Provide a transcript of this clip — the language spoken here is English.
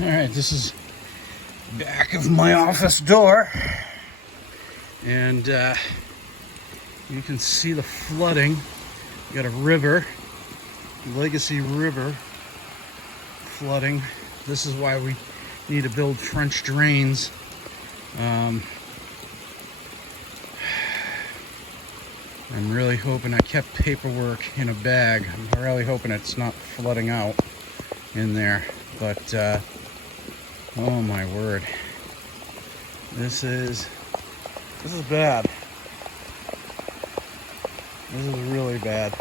All right, this is back of my office door, and you can see the flooding. You got a river, Legacy River, flooding. This is why we need to build French drains. I'm really hoping I kept paperwork in a bag. I'm really hoping it's not flooding out in there, but oh my word, this is bad. This is really bad.